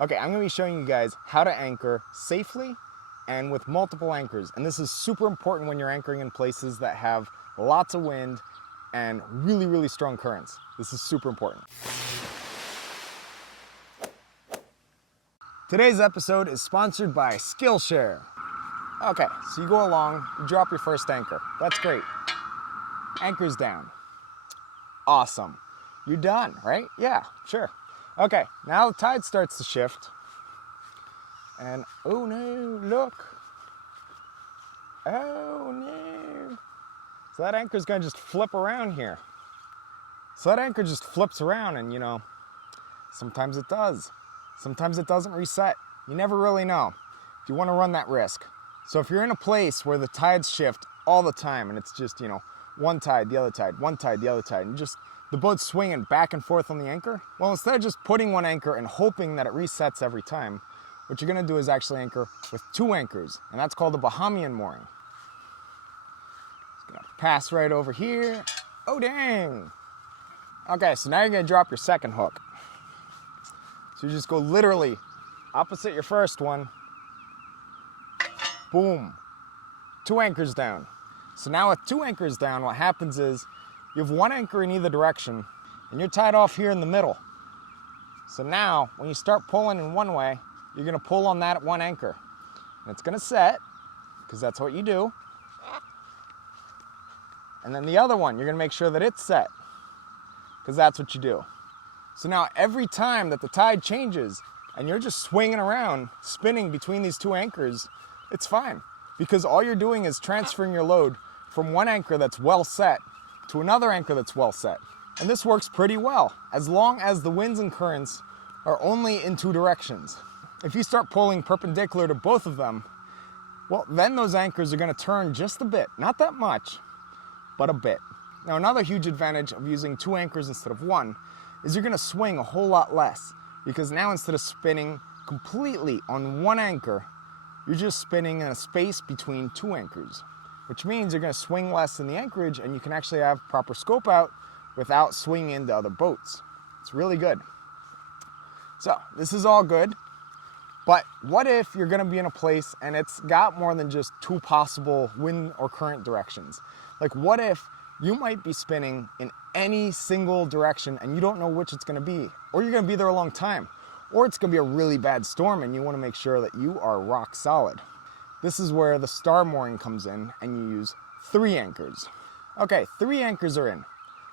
Okay, I'm gonna be showing you guys how to anchor safely and with multiple anchors. And this is super important when you're anchoring in places that have lots of wind and really, really strong currents. This is super important. Today's episode is sponsored by SkillShare. Okay, so you go along, you drop your first anchor. That's great. Anchor's down. Awesome. You're done, right? Yeah, sure. Okay, now the tide starts to shift. And oh no, look. Oh no. So that anchor's gonna just flip around here. So that anchor just flips around and sometimes it does. Sometimes it doesn't reset. You never really know if you wanna run that risk. So if you're in a place where the tides shift all the time and it's just, one tide, the other tide, one tide, the other tide, and just the boat's swinging back and forth on the anchor, well, instead of just putting one anchor and hoping that it resets every time, what you're gonna do is actually anchor with two anchors, and that's called a Bahamian mooring. Just gonna pass right over here. Oh, dang. Okay, so now you're gonna drop your second hook. So you just go literally opposite your first one. Boom. Two anchors down. So now with two anchors down, what happens is you have one anchor in either direction and you're tied off here in the middle. So now when you start pulling in one way, you're gonna pull on that one anchor. And it's gonna set, because that's what you do. And then the other one, you're gonna make sure that it's set, because that's what you do. So now every time that the tide changes and you're just swinging around, spinning between these two anchors, it's fine. Because all you're doing is transferring your load from one anchor that's well set to another anchor that's well set. And this works pretty well, as long as the winds and currents are only in two directions. If you start pulling perpendicular to both of them, well, then those anchors are gonna turn just a bit. Not that much, but a bit. Now, another huge advantage of using two anchors instead of one is you're gonna swing a whole lot less, because now instead of spinning completely on one anchor, you're just spinning in a space between two anchors, which means you're gonna swing less in the anchorage and you can actually have proper scope out without swinging into other boats. It's really good. So this is all good, but what if you're gonna be in a place and it's got more than just two possible wind or current directions? Like, what if you might be spinning in any single direction and you don't know which it's gonna be, or you're gonna be there a long time, or it's gonna be a really bad storm and you wanna make sure that you are rock solid. This is where the star mooring comes in and you use three anchors. Okay, three anchors are in.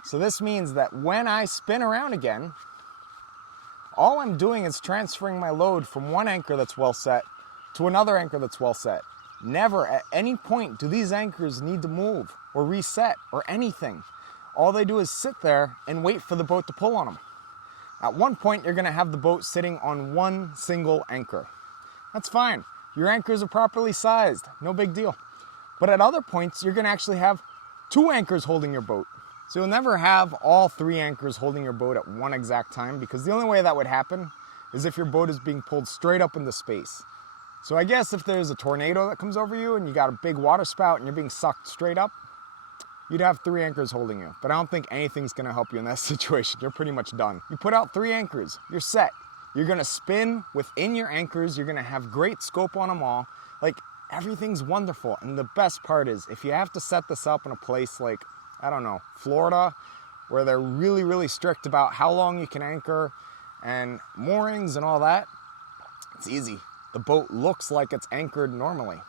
So this means that when I spin around again, all I'm doing is transferring my load from one anchor that's well set to another anchor that's well set. Never at any point do these anchors need to move or reset or anything. All they do is sit there and wait for the boat to pull on them. At one point, you're gonna have the boat sitting on one single anchor. That's fine. Your anchors are properly sized, no big deal. But at other points, you're gonna actually have two anchors holding your boat. So you'll never have all three anchors holding your boat at one exact time, because the only way that would happen is if your boat is being pulled straight up into space. So I guess if there's a tornado that comes over you and you got a big water spout and you're being sucked straight up, you'd have three anchors holding you. But I don't think anything's gonna help you in that situation. You're pretty much done. You put out three anchors, you're set. You're gonna spin within your anchors, you're gonna have great scope on them all. Like, everything's wonderful. And the best part is, if you have to set this up in a place like, I don't know, Florida, where they're really, really strict about how long you can anchor and moorings and all that, it's easy. The boat looks like it's anchored normally,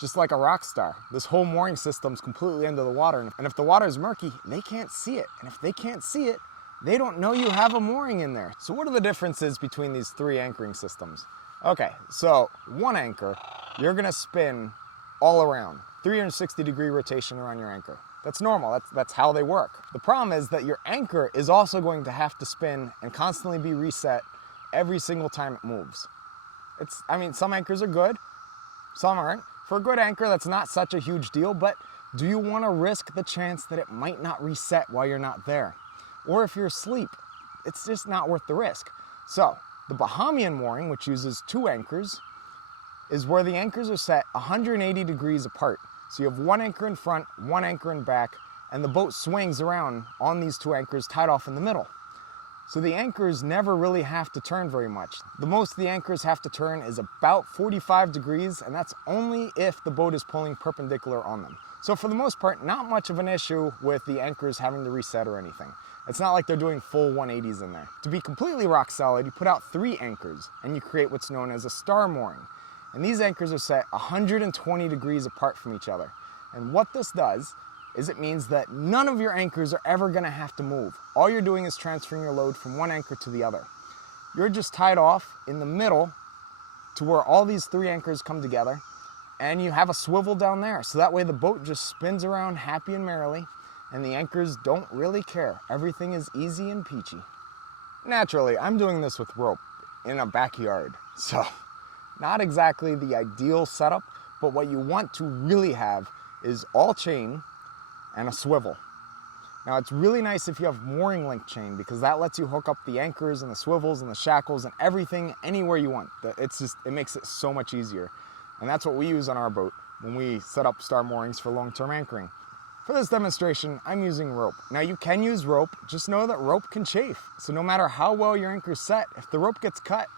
just like a rock star. This whole mooring system's completely under the water, and if the water is murky, they can't see it. And if they can't see it, they don't know you have a mooring in there. So what are the differences between these three anchoring systems? Okay, so one anchor, you're gonna spin all around, 360-degree rotation around your anchor. That's normal, that's how they work. The problem is that your anchor is also going to have to spin and constantly be reset every single time it moves. Some anchors are good, some aren't. For a good anchor, that's not such a huge deal, but do you want to risk the chance that it might not reset while you're not there? Or if you're asleep, it's just not worth the risk. So the Bahamian mooring, which uses two anchors, is where the anchors are set 180 degrees apart. So you have one anchor in front, one anchor in back, and the boat swings around on these two anchors tied off in the middle. So the anchors never really have to turn very much. The most the anchors have to turn is about 45 degrees, and that's only if the boat is pulling perpendicular on them. So for the most part, not much of an issue with the anchors having to reset or anything. It's not like they're doing full 180s in there. To be completely rock solid, you put out 3 anchors and you create what's known as a star mooring. And these anchors are set 120 degrees apart from each other. And what this does is it means that none of your anchors are ever gonna have to move. All you're doing is transferring your load from one anchor to the other. You're just tied off in the middle to where all these 3 anchors come together, and you have a swivel down there. So that way the boat just spins around happy and merrily, and the anchors don't really care. Everything is easy and peachy. Naturally, I'm doing this with rope in a backyard, so not exactly the ideal setup, but what you want to really have is all chain and a swivel. Now it's really nice if you have mooring link chain, because that lets you hook up the anchors and the swivels and the shackles and everything anywhere you want. It makes it so much easier. And that's what we use on our boat when we set up star moorings for long-term anchoring. For this demonstration, I'm using rope. Now you can use rope, just know that rope can chafe. So no matter how well your anchor's set, if the rope gets cut,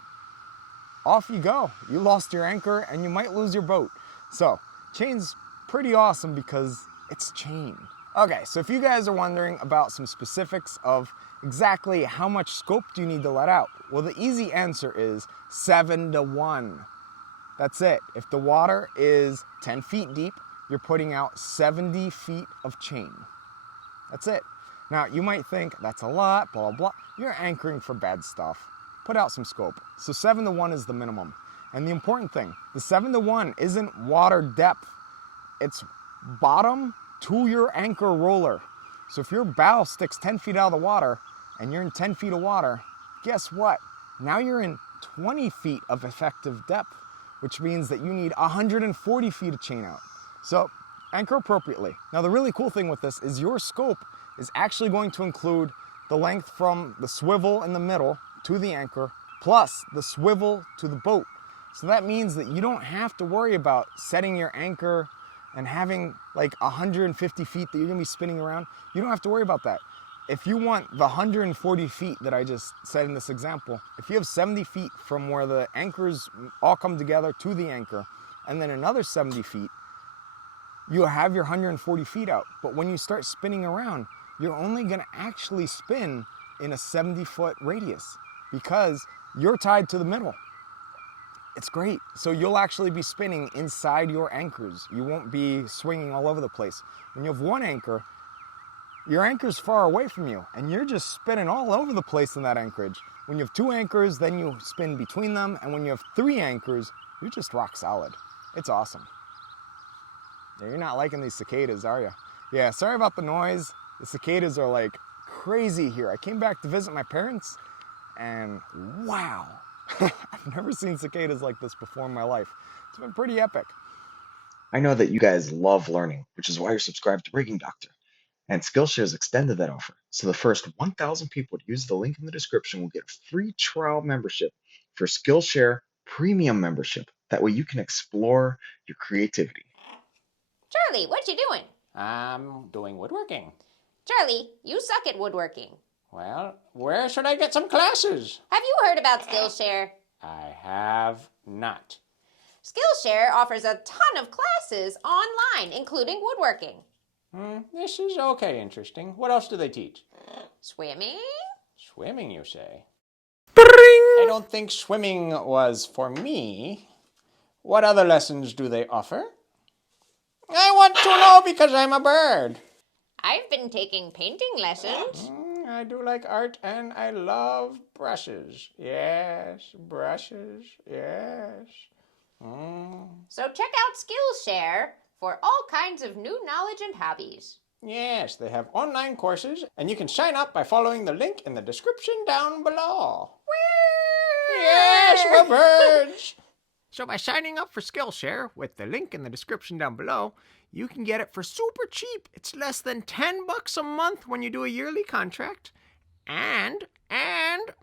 off you go. You lost your anchor and you might lose your boat. So chain's pretty awesome because it's chain. Okay, so if you guys are wondering about some specifics of exactly how much scope do you need to let out, well, the easy answer is 7-to-1. That's it. If the water is 10 feet deep, you're putting out 70 feet of chain. That's it. Now, you might think that's a lot, blah, blah, blah. You're anchoring for bad stuff. Put out some scope. So 7-to-1 is the minimum. And the important thing, the 7-to-1 isn't water depth. It's bottom to your anchor roller. So if your bow sticks 10 feet out of the water and you're in 10 feet of water, guess what? Now you're in 20 feet of effective depth, which means that you need 140 feet of chain out. So anchor appropriately. Now the really cool thing with this is your scope is actually going to include the length from the swivel in the middle to the anchor, plus the swivel to the boat. So that means that you don't have to worry about setting your anchor and having like 150 feet that you're gonna be spinning around. You don't have to worry about that. If you want the 140 feet that I just said in this example, if you have 70 feet from where the anchors all come together to the anchor, and then another 70 feet, you have your 140 feet out. But when you start spinning around, you're only gonna actually spin in a 70-foot radius because you're tied to the middle. It's great. So you'll actually be spinning inside your anchors. You won't be swinging all over the place. When you have one anchor, your anchor's far away from you and you're just spinning all over the place in that anchorage. When you have 2 anchors, then you spin between them. And when you have 3 anchors, you're just rock solid. It's awesome. Yeah, you're not liking these cicadas, are you? Yeah, sorry about the noise. The cicadas are like crazy here. I came back to visit my parents and wow. I've never seen cicadas like this before in my life. It's been pretty epic. I know that you guys love learning, which is why you're subscribed to Rigging Doctor. And Skillshare has extended that offer. So the first 1,000 people to use the link in the description will get a free trial membership for Skillshare Premium membership. That way you can explore your creativity. Charlie, what you doing? I'm doing woodworking. Charlie, you suck at woodworking. Well, where should I get some classes? Have you heard about SkillShare? I have not. SkillShare offers a ton of classes online, including woodworking. This is okay interesting. What else do they teach? Swimming? Swimming, you say? I don't think swimming was for me. What other lessons do they offer? I want to know because I'm a bird. I've been taking painting lessons. I do like art and I love brushes. Yes, brushes, yes. So check out SkillShare for all kinds of new knowledge and hobbies. Yes, they have online courses and you can sign up by following the link in the description down below. Yes, we're birds. So by signing up for SkillShare with the link in the description down below, you can get it for super cheap. It's less than $10 a month when you do a yearly contract. And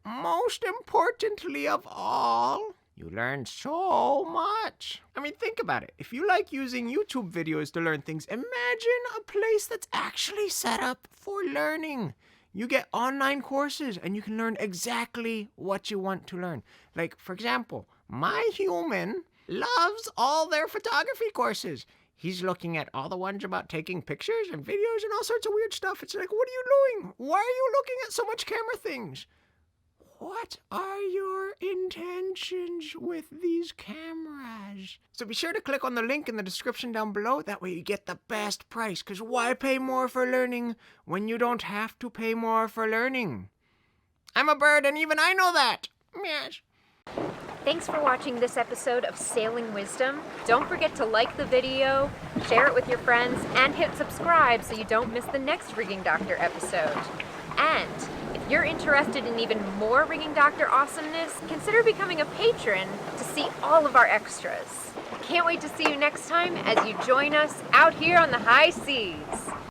most importantly of all, you learn so much. I mean, think about it. If you like using YouTube videos to learn things, imagine a place that's actually set up for learning. You get online courses and you can learn exactly what you want to learn. Like, for example, my human loves all their photography courses. He's looking at all the ones about taking pictures and videos and all sorts of weird stuff. It's like, what are you doing? Why are you looking at so much camera things? What are your intentions with these cameras? So be sure to click on the link in the description down below. That way you get the best price. Because why pay more for learning when you don't have to pay more for learning? I'm a bird and even I know that. Yes. Thanks for watching this episode of Sailing Wisdom. Don't forget to like the video, share it with your friends, and hit subscribe so you don't miss the next Rigging Doctor episode. And if you're interested in even more Rigging Doctor awesomeness, consider becoming a patron to see all of our extras. Can't wait to see you next time as you join us out here on the high seas.